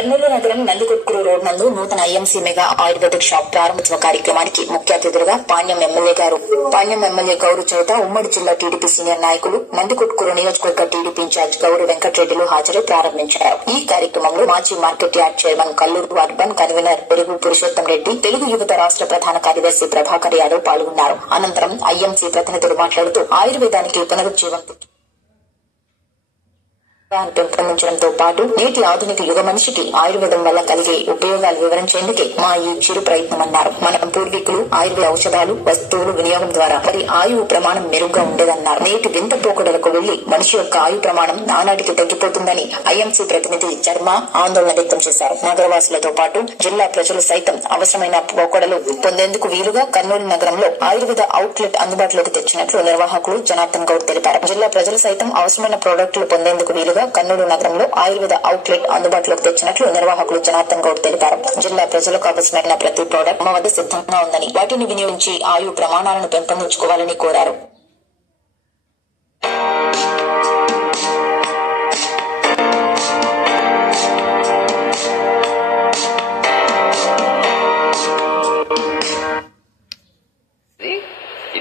కర్నూలు నగరం నందికొట్కూరు రోడ్ నందు నూతన ఐఎంసీ మెగా ఆయుర్వేదిక్ షాప్ ప్రారంభోత్సవ కార్యక్రమానికి ముఖ్య అతిథులుగా పాణ్యం ఎమ్మెల్యే గౌరు చౌత, ఉమ్మడి జిల్లా టీడీపీ సీనియర్ నాయకులు, నందికొట్కూరు నియోజకవర్గ టీడీపీ ఇన్ఛార్జ్ గౌరు వెంకటరెడ్డిలు హాజరై ప్రారంభించారు. ఈ కార్యక్రమంలో మాజీ market yard chairman Kalluru urban convener Perugu Purushottam Reddy, Telugu యువత రాష్ట్ర ప్రధాన కార్యదర్శి ప్రభాకర్ యాదవ్ పాల్గొన్నారు. అనంతరం ఐఎంసీ ప్రతినిధులు మాట్లాడుతూ ఆయుర్వేదానికి పునరుజ్జీవం పెంపొందించడంతో పాటు నేటి ఆధునిక యుగ మనిషికి ఆయుర్వేదం వల్ల కలిగే ఉపయోగాలు వివరించేందుకే మా ఈ చిరు ప్రయత్నమన్నారు. మన పూర్వీకులు ఆయుర్వేద ఔషధాలు, వస్తువులు వినియోగం ద్వారా వారి ఆయువు ప్రమాణం మెరుగ్గా ఉండేదన్నారు. నేటి వింత పోకడలకు వెళ్లి మనిషి యొక్క ఆయు ప్రమాణం నానాటికి తగ్గిపోతుందని ఐఎంసీ ప్రతినిధి శర్మ ఆందోళన వ్యక్తం చేశారు. నగరవాసులతో పాటు జిల్లా ప్రజలు సైతం అవసరమైన పోకడలు పొందేందుకు వీలుగా కర్నూలు నగరంలో ఆయుర్వేద అవుట్లెట్ అందుబాటులోకి తెచ్చినట్లు నిర్వాహకులు జనార్దన్ గౌడ్ తెలిపారు. జిల్లా ప్రజలు సైతం అవసరమైన ప్రోడక్టులు పొందేందుకు వీలుగా కర్నూలు నగరంలో ఆయుర్వేద అవుట్లెట్ అందుబాటులోకి తెచ్చినట్లు నిర్వాహకులు జనార్దన్ గౌడ్ తెలిపారు. జిల్లా ప్రజలకు అవసరమైన ప్రతి ప్రోడక్ట్ మా వద్ద సిద్ధంగా ఉందని, వాటిని వినియోగించి ఆయు ప్రమాణాలను పెంపొందించుకోవాలని కోరారు.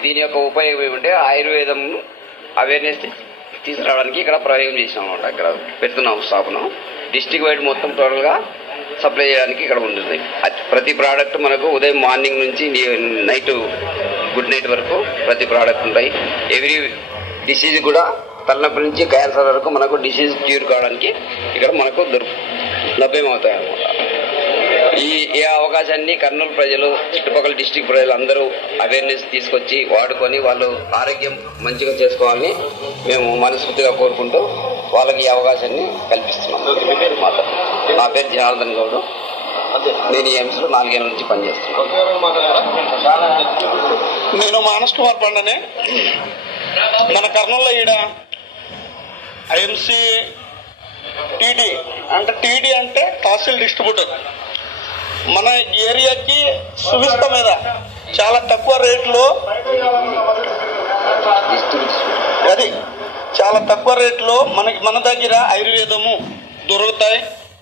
దీని యొక్క ఉపయోగం ఏమంటే ఆయుర్వేదం అవేర్నెస్ తీసుకురావడానికి ఇక్కడ ప్రయోగం చేసినాం అనమాట. ఇక్కడ పెడుతున్నాం స్థాపనం. డిస్ట్రిక్ట్ వైడ్ మొత్తం టోటల్ గా సప్లై చేయడానికి ఇక్కడ ఉంటుంది. ప్రతి ప్రోడక్ట్ మనకు ఉదయం మార్నింగ్ నుంచి నైట్ గుడ్ నైట్ వరకు ప్రతి ప్రోడక్ట్ ఉంటాయి. ఎవ్రీ డిసీజ్ కూడా తలనొప్పి నుంచి క్యాన్సర్ వరకు మనకు డిసీజ్ క్యూర్ కావడానికి ఇక్కడ మనకు లభ్యమవుతాయి అన్నమాట. ఈ అవకాశాన్ని కర్నూలు ప్రజలు, చుట్టుపక్కల డిస్ట్రిక్ట్ ప్రజలు అందరూ అవేర్నెస్ తీసుకొచ్చి వాడుకొని వాళ్ళు ఆరోగ్యం మంచిగా చేసుకోవాలని మేము మనస్ఫూర్తిగా కోరుకుంటూ వాళ్ళకి ఈ అవకాశాన్ని కల్పిస్తున్నాం. నా పేరు జనార్దన్ గౌడ్. నేను ఈ ఎంసీలో 4 ఏళ్ల నుంచి పనిచేస్తున్నాను. నేను మానస్ కుమార్ పండనే. మన కర్నూలులో ఈడ ఐఎంసీ టీడీ అంటే తహసీల్ డిస్ట్రిబ్యూటర్ మన ఏరియాకి సువిస్త మీద చాలా తక్కువ రేట్లో మన దగ్గర ఆయుర్వేదము దొరుకుతాయి.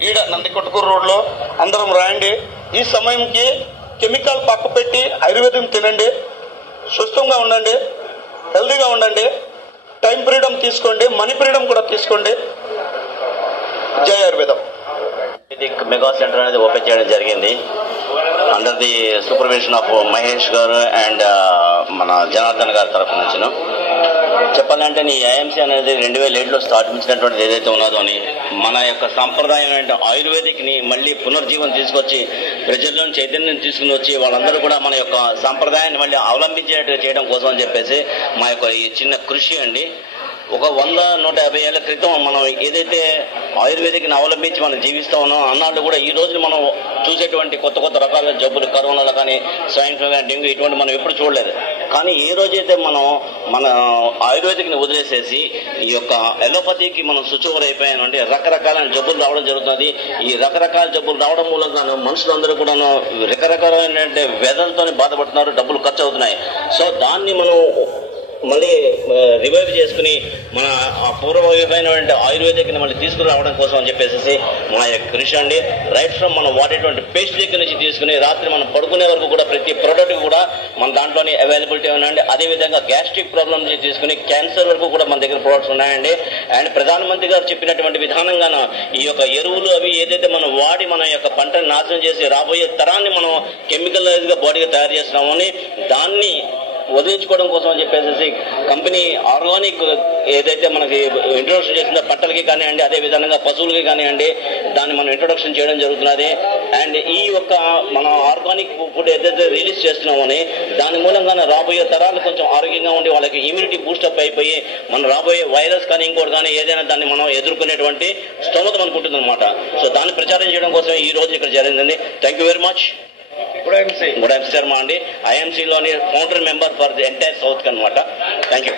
ఈడ నందికొట్కూరు రోడ్ లో అందరం రాయండి. ఈ సమయంకి కెమికల్ పక్క పెట్టి ఆయుర్వేదం తినండి, స్వస్థంగా ఉండండి, హెల్దీగా ఉండండి, టైం ఫ్రీడమ్ తీసుకోండి, మనీ ఫ్రీడమ్ కూడా తీసుకోండి. జై ఆయుర్వేదం. మెగా సెంటర్ అనేది ఓపెన్ చేయడం జరిగింది under the supervision of Mahesh గారు అండ్ మన జనార్దన్ గారి తరఫు నుంచి. చెప్పాలంటే ఈ ఐఎంసీ అనేది 2007లో స్థాపించినటువంటిది ఏదైతే ఉన్నదో అని మన యొక్క సాంప్రదాయమైన ఆయుర్వేదిక్ ని మళ్ళీ పునర్జీవం తీసుకొచ్చి ప్రజల్లో చైతన్యం తీసుకుని వచ్చి వాళ్ళందరూ కూడా మన యొక్క సాంప్రదాయాన్ని మళ్ళీ అవలంబించేటట్టు చేయడం కోసం అని చెప్పేసి మా యొక్క ఈ చిన్న కృషి అండి. ఒక 100-150 ఏళ్ల క్రితం మనం ఏదైతే ఆయుర్వేదిక్ ని అవలంబించి మనం జీవిస్తా ఉన్నాం అన్నాళ్ళు కూడా ఈ రోజు మనం చూసేటువంటి కొత్త రకాల జబ్బులు, కరోనాలో కానీ, స్వైన్ ఫ్లూ కానీ, డెంగ్యూ ఇటువంటి మనం ఎప్పుడు చూడలేదు. కానీ ఏ రోజైతే మనం మన ఆయుర్వేదిక్ ని వదిలేసేసి ఈ యొక్క ఎలోపతికి మనం స్విచ్ ఓవర్ అయిపోయామంటే రకరకాలైన జబ్బులు రావడం జరుగుతుంది. ఈ రకరకాల జబ్బులు రావడం మూలంగా మనుషులందరూ కూడా రకరకాలైన వ్యాధులతో బాధపడుతున్నారు, డబ్బులు ఖర్చు అవుతున్నాయి. సో దాన్ని మనం మళ్ళీ రివైవ్ చేసుకుని మన పూర్వమైనటువంటి ఆయుర్వేదిక్ ని మళ్ళీ తీసుకురావడం కోసం అని చెప్పేసి మా యొక్క కృషి అండి. రైట్ ఫ్రమ్ మనం వాడేటువంటి పేస్ట్ దగ్గర నుంచి తీసుకుని రాత్రి మనం పడుకునే వరకు కూడా ప్రతి ప్రోడక్ట్ కూడా మన దాంట్లోనే అవైలబిలిటీ ఉందండి. అదేవిధంగా గ్యాస్ట్రిక్ ప్రాబ్లమ్ నుంచి తీసుకుని క్యాన్సర్ వరకు కూడా మన దగ్గర ప్రొడక్ట్స్ ఉన్నాయండి. అండ్ ప్రధానమంత్రి గారు చెప్పినటువంటి విధానంగా ఈ యొక్క ఎరువులు అవి ఏదైతే మనం వాడి మన యొక్క పంటను నాశనం చేసి రాబోయే తరాన్ని మనం కెమికలైజ్ గా బాడీగా తయారు చేస్తున్నామని దాన్ని వదిలించుకోవడం కోసం అని చెప్పేసి కంపెనీ ఆర్గానిక్ ఏదైతే మనకి ఇంట్రొడక్షన్ చేసిందో పంటలకి కానివ్వండి, అదే విధంగా పశువులకి కానివ్వండి, దాన్ని మనం ఇంట్రొడక్షన్ చేయడం జరుగుతున్నది. అండ్ ఈ యొక్క మన ఆర్గానిక్ ఫుడ్ ఏదైతే రిలీజ్ చేస్తున్నామని దాని మూలంగా రాబోయే తరాలు కొంచెం ఆరోగ్యంగా ఉండి వాళ్ళకి ఇమ్యూనిటీ బూస్టప్ అయిపోయి మన రాబోయే వైరస్ కానీ ఇంకోటి కానీ ఏదైనా దాన్ని మనం ఎదుర్కొనేటువంటి స్తోమత మనకు ఉంటుంది అనమాట. సో దాన్ని ప్రచారం చేయడం కోసం ఈ రోజు ఇక్కడ జరిగిందండి. Thank you very much. Good MC Sharma అండి, ఐఎంసీలోని founder member for the entire south అనమాట. Thank you.